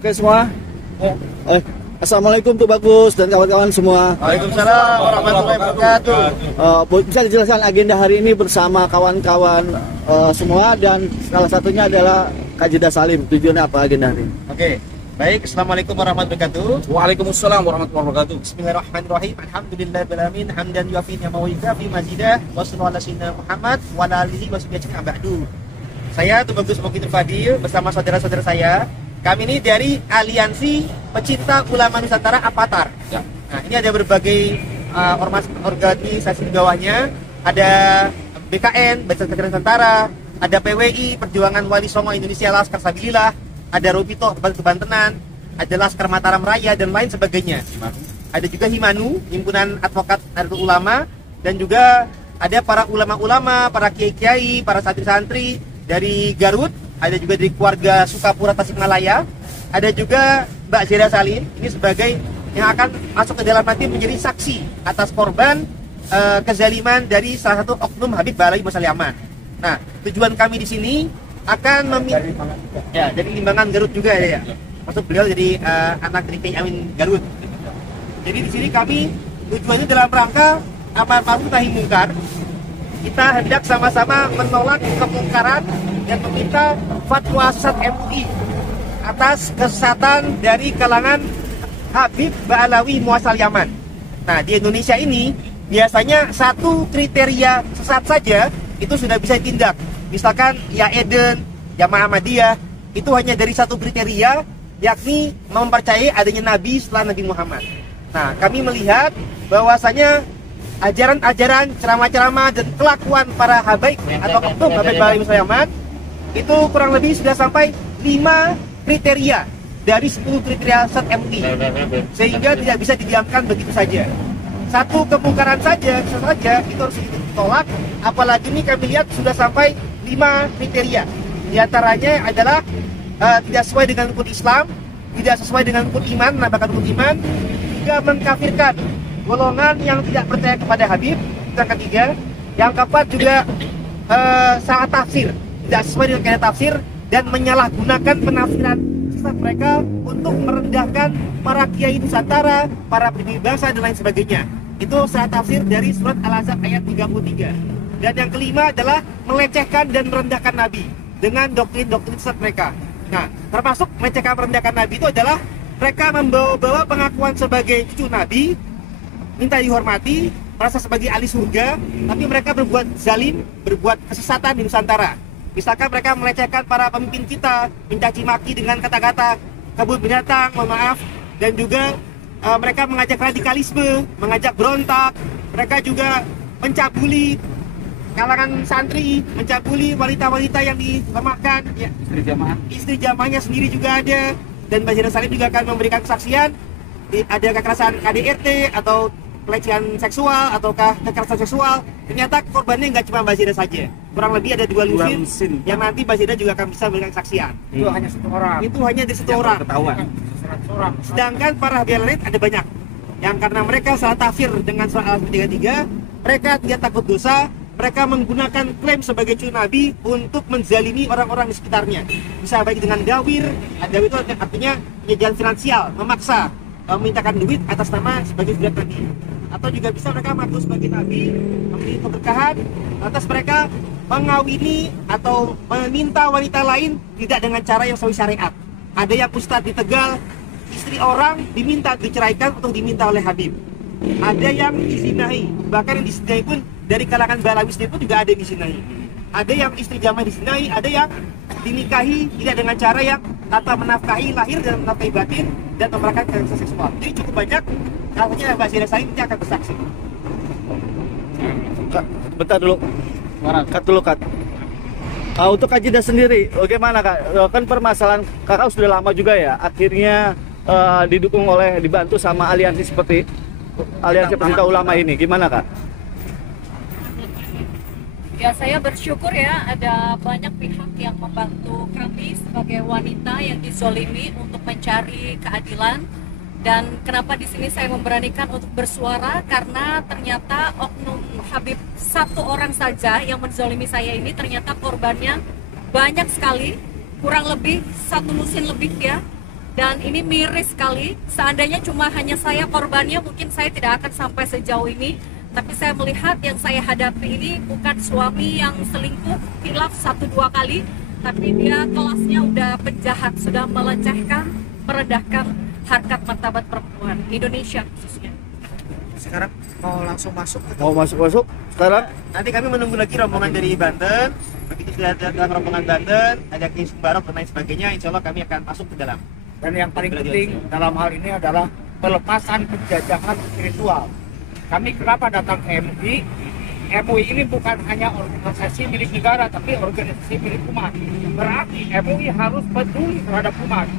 Oke semua. Assalamualaikum tuh Bagus dan kawan-kawan semua. Waalaikumsalam warahmatullahi wabarakatuh. Bisa dijelaskan agenda hari ini bersama kawan-kawan semua dan salah satunya adalah Kak Jeddah Salim. Tujuannya apa agenda hari ini? Oke, baik. Assalamualaikum warahmatullahi wabarakatuh. Waalaikumsalam warahmatullahi wabarakatuh. Bismillahirrahmanirrahim. Alhamdulillahirabbil hamdan yuafi ni'amahu wa yukafi mazidah. Wassallallahu ala sayyidina Muhammad wa ala alihi washabihi ba'du. Saya Tuh Bagus Mukhtar Fadil bersama saudara-saudara saya. Kami ini dari Aliansi Pecinta Ulama Nusantara Avatar. Ya. Nah, ini ada berbagai ormas organisasi di bawahnya. Ada BKN, Badan Kesehatan Nusantara, ada PWI, Perjuangan Wali Songo Indonesia Laskar Sabilillah, ada Rupito, Kebantenan, ada Laskar Mataram Raya dan lain sebagainya. Ada juga Himanu, Himpunan Advokat Nahdlatul Ulama, dan juga ada para ulama-ulama, para kiai-kiai, para santri-santri dari Garut. Ada juga dari keluarga Sukapura Tasikmalaya. Ada juga Mbak Jeddah Salim, ini sebagai yang akan masuk ke dalam nanti menjadi saksi atas korban kezaliman dari salah satu oknum Habib Balawi Musaliaman. Nah, tujuan kami di sini akan dari Limbangan Garut juga ya. Maksud beliau jadi anak dari Kiai Amin Garut. Jadi di sini kami tujuannya dalam rangka amar ma'ruf nahi mungkar. Kita hendak sama-sama menolak kemungkaran dan meminta fatwa sesat MUI atas kesesatan dari kalangan Habib Balawi Musaliaman. Nah, di Indonesia ini biasanya satu kriteria sesat saja itu sudah bisa ditindak. Misalkan ya Eden, Jamaah Ahmadiyah itu hanya dari satu kriteria, yakni mempercayai adanya Nabi setelah Nabi Muhammad. Nah, kami melihat bahwasanya ajaran-ajaran, ceramah-ceramah dan kelakuan para habaib atau oknum Habib Balawi Musaliaman itu kurang lebih sudah sampai 5 kriteria dari 10 kriteria sesat MUI, sehingga tidak bisa didiamkan begitu saja. Satu kemungkaran saja itu harus ditolak, apalagi ini kami lihat sudah sampai 5 kriteria. Di antaranya adalah tidak sesuai dengan rukun Islam, tidak sesuai dengan rukun iman, menambahkan rukun iman, juga mengkafirkan golongan yang tidak percaya kepada Habib. Yang ketiga, yang keempat juga salah tafsir, tidak sesuai dengan kaidah tafsir dan menyalahgunakan penafsiran sesat mereka untuk merendahkan para kiai Nusantara, para pendiri bangsa dan lain sebagainya. Itu salah tafsir dari surat Al-Ahzab ayat 33. Dan yang kelima adalah melecehkan dan merendahkan Nabi dengan doktrin-doktrin sesat mereka. Nah, termasuk melecehkan merendahkan Nabi itu adalah mereka membawa-bawa pengakuan sebagai cucu Nabi, minta dihormati, merasa sebagai ahli surga, tapi mereka berbuat zalim, berbuat kesesatan di Nusantara. Misalkan mereka melecehkan para pemimpin kita, mencaci maki dengan kata-kata kebun binatang, mohon maaf, dan juga mereka mengajak radikalisme, mengajak berontak. Mereka juga mencabuli kalangan santri, mencabuli wanita-wanita yang dilemahkan, ya. Istri jamaahnya sendiri juga ada, dan Mbak Jeddah Salim juga akan memberikan kesaksian. Ada kekerasan KDRT atau pelecehan seksual ataukah kekerasan seksual. Ternyata korbannya nggak cuma Mbak Jeddah saja, kurang lebih ada 2 lusin yang nanti Mbak Jeddah juga akan bisa memberikan kesaksian. Itu hanya satu orang. Itu hanya dari satu orang. Ketahuan. Sedangkan para Habib lain ada banyak yang karena mereka salah tafsir dengan surat Al-Ahzab 33, mereka tidak takut dosa. Mereka menggunakan klaim sebagai cucu Nabi untuk menzalimi orang-orang di sekitarnya. Bisa baik dengan dawir. Dawir itu artinya penjajahan finansial, memaksa memintakan duit atas nama sebagai zuriat Nabi. Atau juga bisa mereka mengaku sebagai Nabi, memberi keberkahan, lantas mereka mengawini atau meminta wanita lain tidak dengan cara yang sesuai syariat. Ada yang ustadz di Tegal, istri orang diminta diceraikan untuk diminta oleh Habib. Ada yang disinahi, bahkan yang disinahi pun dari kalangan Balawi sendiri pun juga ada yang disinahi. Ada yang istri jamaah disinahi, ada yang dinikahi tidak dengan cara yang tanpa menafkahi lahir dan menafkahi batin dan memberikan kekerasan seksual. Jadi cukup banyak. Artinya Mbak Jeddah Salim nanti akan bersaksi. Kak, bentar dulu. Kat dulu, Kak. Untuk Kak Jeddah sendiri, bagaimana Kak? Kan permasalahan Kakak sudah lama juga ya, akhirnya didukung oleh, dibantu sama aliansi seperti Aliansi Pecinta Ulama ini. Gimana Kak? Ya, saya bersyukur ya ada banyak pihak yang membantu kami sebagai wanita yang dizolimi untuk mencari keadilan. Dan kenapa di sini saya memberanikan untuk bersuara, karena ternyata oknum Habib satu orang saja yang menzolimi saya ini ternyata korbannya banyak sekali, kurang lebih 1 lusin lebih ya. dan ini miris sekali. Seandainya cuma hanya saya korbannya, mungkin saya tidak akan sampai sejauh ini. Tapi saya melihat yang saya hadapi ini bukan suami yang selingkuh hilaf 1-2 kali, tapi dia kelasnya udah penjahat, sudah melecehkan, merendahkan harkat martabat perempuan Indonesia khususnya. Sekarang mau langsung masuk ke Mau masuk sekarang? nanti kami menunggu lagi rombongan dari Banten. Begitu sudah datang rombongan Banten, ada Ki Sumbarok dan lain sebagainya, insya Allah kami akan masuk ke dalam. Dan yang paling penting dalam hal ini adalah pelepasan penjajahan spiritual. Kami kenapa datang ke MUI? MUI ini bukan hanya organisasi milik negara, tapi organisasi milik umat. Berarti MUI harus peduli terhadap umat.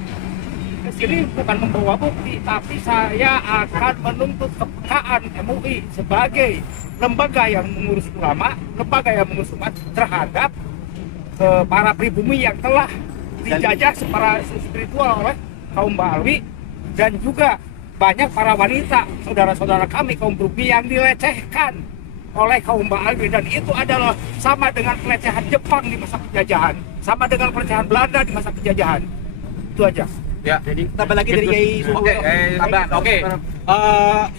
Kesini bukan membawa bukti, tapi saya akan menuntut kepekaan MUI sebagai lembaga yang mengurus ulama, lembaga yang mengurus umat terhadap para pribumi yang telah dijajah secara spiritual oleh kaum Ba'alwi, dan juga banyak para wanita, saudara-saudara kami kaum pribumi yang dilecehkan oleh kaum Ba'alwi, dan itu adalah sama dengan pelecehan Jepang di masa penjajahan, sama dengan pelecehan Belanda di masa penjajahan. Itu aja. Ya. Jadi tambah lagi dari Kiai Sumbarok. Tambahan. Oke.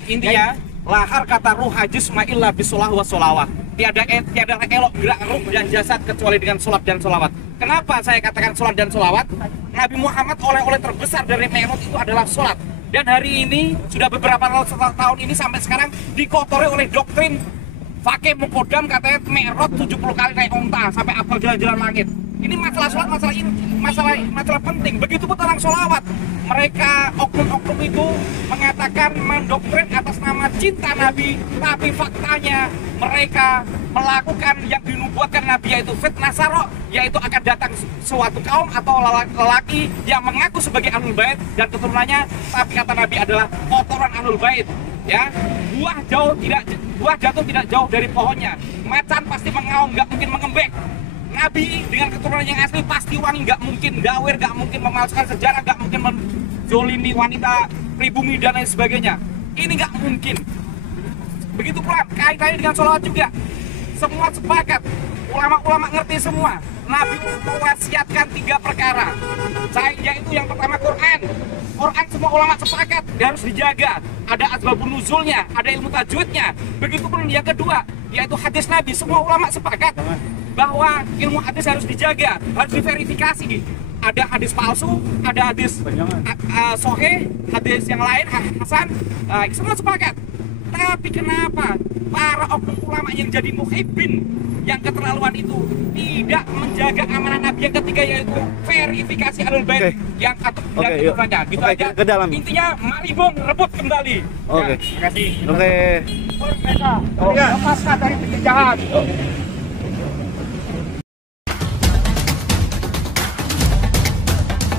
Intinya lahar kata ruh hajis ma'illa bisolah wa solawah. Tiada elok gerak ruh dan jasad kecuali dengan sholat dan sholawat. Kenapa saya katakan sholat dan sholawat? Nabi Muhammad oleh terbesar dari Mi'raj itu adalah sholat. Dan hari ini sudah beberapa tahun ini sampai sekarang dikotori oleh doktrin Fakih Mukodam, katanya Mi'raj 70 kali naik onta sampai apal jalan-jalan langit. Ini masalah sholat, masalah penting. Begitu pun tentang sholawat. Mereka oknum-oknum itu mengatakan mendoktrin atas nama cinta Nabi, tapi faktanya mereka melakukan yang dinubuatkan Nabi, yaitu fitnah saro, yaitu akan datang suatu kaum atau lelaki yang mengaku sebagai Ahlul Bait dan keturunannya, tapi kata Nabi adalah kotoran Ahlul Bait. Ya, buah jatuh tidak jauh dari pohonnya. Macan pasti mengaum, nggak mungkin mengembek. Nabi dengan keturunan yang asli pasti wangi, nggak mungkin gawir, nggak mungkin memalsukan sejarah, nggak mungkin menzolimi wanita pribumi dan lain sebagainya. Ini nggak mungkin. Begitu pula kaitannya dengan sholawat juga. Semua sepakat, ulama-ulama ngerti semua. Nabi mewasiatkan 3 perkara. Yaitu yang pertama Quran. Quran semua ulama sepakat dia harus dijaga. Ada asbabun nuzulnya, ada ilmu tajwidnya. Begitu pun yang kedua, yaitu hadis Nabi. Semua ulama sepakat bahwa ilmu hadis harus dijaga, harus diverifikasi. Ada hadis palsu, ada hadis soheh, hadis yang lain hasan, semua sepakat. Tapi kenapa para oknum ulama yang jadi muhibbin, yang keterlaluan itu tidak menjaga amanah Nabi yang ketiga, yaitu verifikasi Ahlul Bait yang keturunannya. Gitu aja. Ke dalam. Intinya mari bom rebut kembali. Oke. Ya, terima kasih. Oke. Mereka lepaskan dari penjajahan.